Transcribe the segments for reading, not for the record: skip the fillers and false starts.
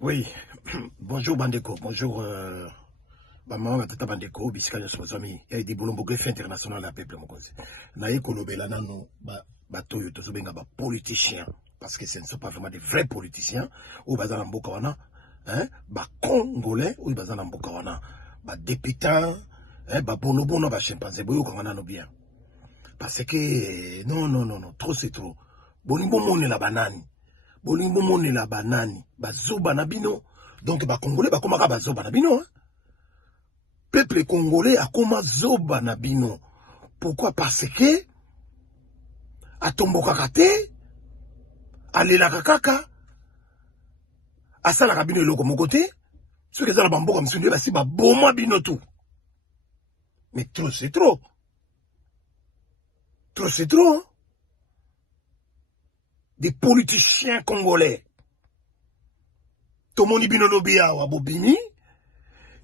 Oui, bonjour Bandeko, bonjour maman tata Bandeko, bisikanya sozami, ya di bolombo greffe international la peuple mokozi. Na yekolobela nano bato yo tozobenga ba politiciens parce que ce ne sont pas vraiment des vrais politiciens ou bazana mboka wana, hein, ba congolais ou bazana mboka wana, ba députés, hein, ba bonobono ba chimpanzé boyo kanga nano bien. Parce que non, trop c'est trop. Bolimbo monela banani. Bolimbo monela banani bazoba na bino donc ba congolais ba komaka bazoba na bino hein? Peuple congolais a koma zoba na bino. Pourquoi? Parce que atomboka kate alela kaka asala kabino eloko moko te ceux qui sont la bamboka msunde basi ba boma bino tout. Mais trop c'est trop. Trop c'est trop hein? Des politiciens congolais. Tomoni bino lobia wa bobini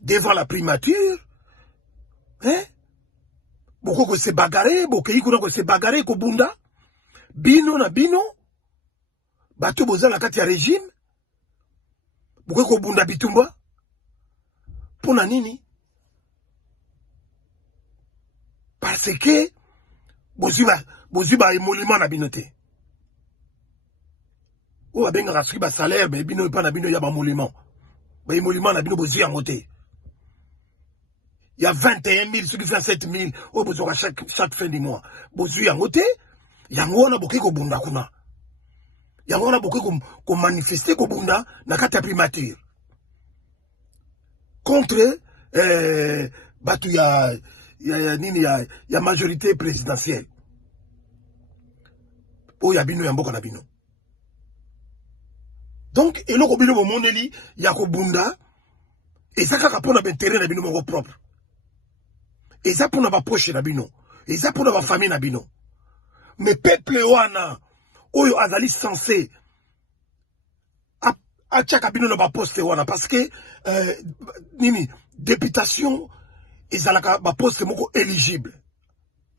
devant la primature, hein? Boko ko se bagarre, boko yiko ko se bagarre ko bunda. Bino na bino, bato boza na kati ya régime, boko ko bunda bitumba. Pona nini? Parce que boziba emolima na binote. Ou abenga rasri ba salaire, mais bino pa na bino ya ba molima. Ba emolima na bino bozi yango te. Il y a 21 000, ceux qui font 7 000, au besoin chaque fin du mois. Bozu yangote, yango na boke ko bunda kuna. Yango na boke ko manifester ko bunda na kati ya primature. Contre batu ya majorité présidentielle. O ya bino ya mboka na bino. Donc eloko bino bo moneli ya ko bunda et ça kaka pona ben terrain na bino moko propre. Et ça pour na poche na bino. Et ça pour na famille na bino. Mais peuple wana oyo azali censé a tchaka bino na ba poste wana parce que nini députation ezalaka ba poste moko éligible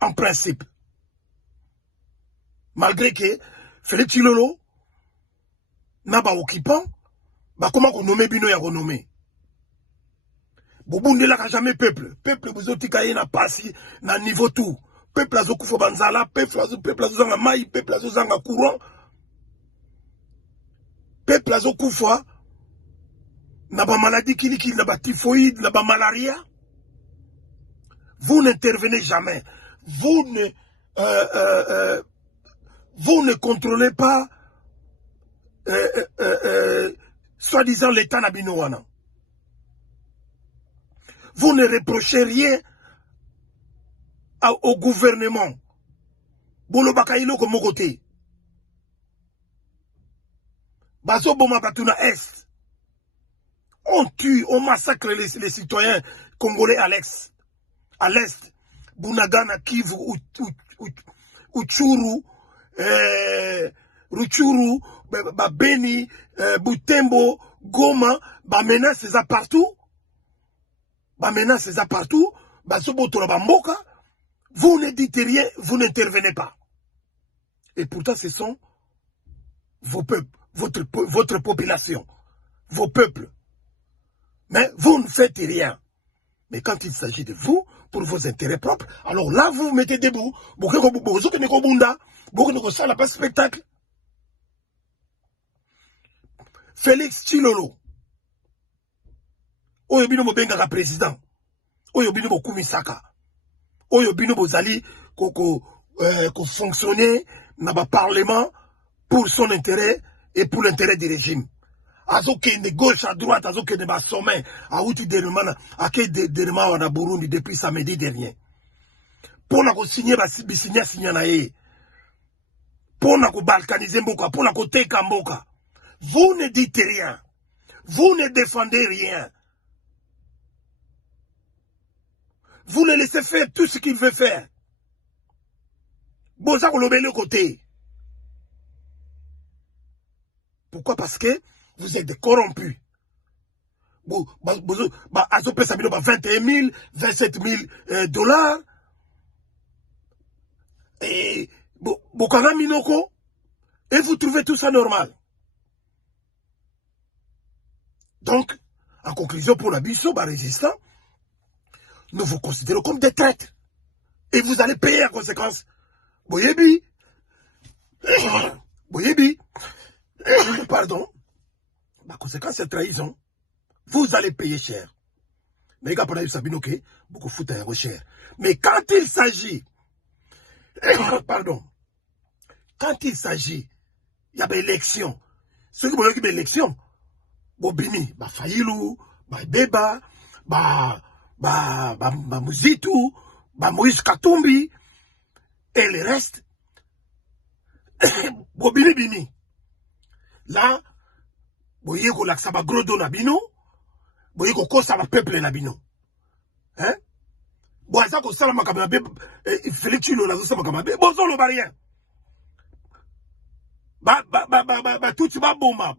en principe. Malgré que Félix Tshilolo na ba occupant ba comment ko nommer bino ya ko nommer. Bobundela ka jamais peuple vous otika ye na pasi na niveau tout. Peuple azokufa banzala, peuple azozanga mai, peuple azozanga courant. Peuple azokufa na ba maladie kiliki na ba typhoïde, na ba malaria. Vous n'intervenez jamais. Vous ne contrôlez pas soi-disant l'état na bino wana. Vous ne reprochez rien au gouvernement. Bolo bakailo comme côté. Bazo boma batuna est. On tue, on massacre les citoyens congolais à l'est. À l'est. Bunagana, Kivu, Uchuru, Ruchuru, Beni, Butembo, Goma, menace ça partout. Menace ça partout. Vous ne dites rien, vous n'intervenez pas. Et pourtant, ce sont vos peuples, votre population, vos peuples. Mais vous ne faites rien. Mais quand il s'agit de vous, pour vos intérêts propres, alors là, vous vous mettez debout. Vous ne pas spectacle. Félix Tshilolo. Oyo bino mobenga président. Oyo bino kumisaka. Oyo bino bozali ko fonctionner dans le parlement pour son intérêt et pour l'intérêt du régime. Azoke de gauche à droite, azoke de bas sommet, a outi dermana, a ke derma na Burundi depuis samedi dernier. Pour na ko signer signer na ye. Pour na ko balkaniser mboka, pour na ko teka mboka. Vous ne dites rien. Vous ne défendez rien. Vous le laissez faire tout ce qu'il veut faire. Boza kolobele côté. Pourquoi? Parce que vous êtes des corrompus. Azopé Sabino 21 000, 27 000 dollars. Et Bokara Minoko. Et vous trouvez tout ça normal. Donc, en conclusion, pour la biso, résistant, nous vous considérons comme des traîtres. Et vous allez payer en conséquence. Boyebi, pardon, la conséquence c'est trahison. Vous allez payer cher. Mais quand on Sabino, ok, beaucoup de foot à cher. Mais quand il s'agit, pardon, quand il s'agit, il y a des élections. Ceux qui veulent des élections, Bobini, Failou, Beba, Muzitu, Moïse Katumbi, et le reste, Bobini Bini. Là, Boyeko Laksaba Grodo Nabino, Boyeko Kosaba Peuple Nabino. Hein? Boazako Salama Kamabe, Félix Chilo Lazosama Kamabe, Bozo le barien. Tout ba bomba,